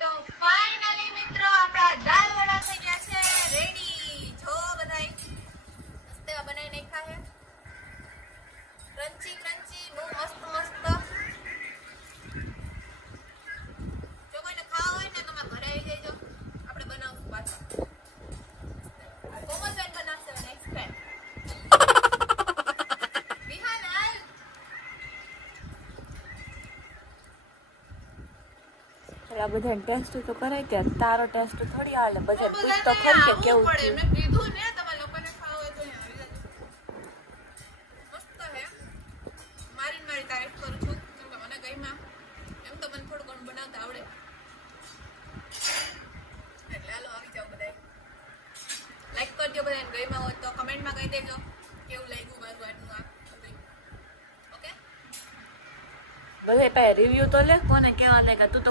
તો ફાઇનલી મિત્રો આપણા દાળ વડા થઈ ગયા છે રેડી. જો બધાય મસ્ત બનાવીને ખાય ક્રન્ચી ક્રન્ચી બહુ મસ્ત મસ્ત. જો કોઈને ખાવા હોય ને તો તમે ઘરે આવી જજો, આપણે બનાવશું પાછું. કોમલ બેન બનાવશે નેક્સ્ટ ટાઈમ. વિહાન હાલ આ બધા ટેસ્ટ તો કરાય ત્યાં તારો ટેસ્ટ થોડી હાલે બધા તું તો ખરી કે કેવું પડે. મેં કીધું ને તમે લોકોને ખાવ હોય તો અહીં આવી જજો. મસ્ત હે. મારી તારીફ કરું છું કેમ કે મને ગઈમાં. એમ તો મને થોડું ઘણું બનાવતા આવડે એટલે હાલો આવી જાવ બધાય. લાઈક કરજો બધાને ગઈમાં હોય તો કમેન્ટમાં કહી દેજો કેવું લાગ્યું મારું આજનું આ બધું. ઓકે બધે પાસે રિવ્યુ તો લે કોને કેવા લાગ્યા તું તો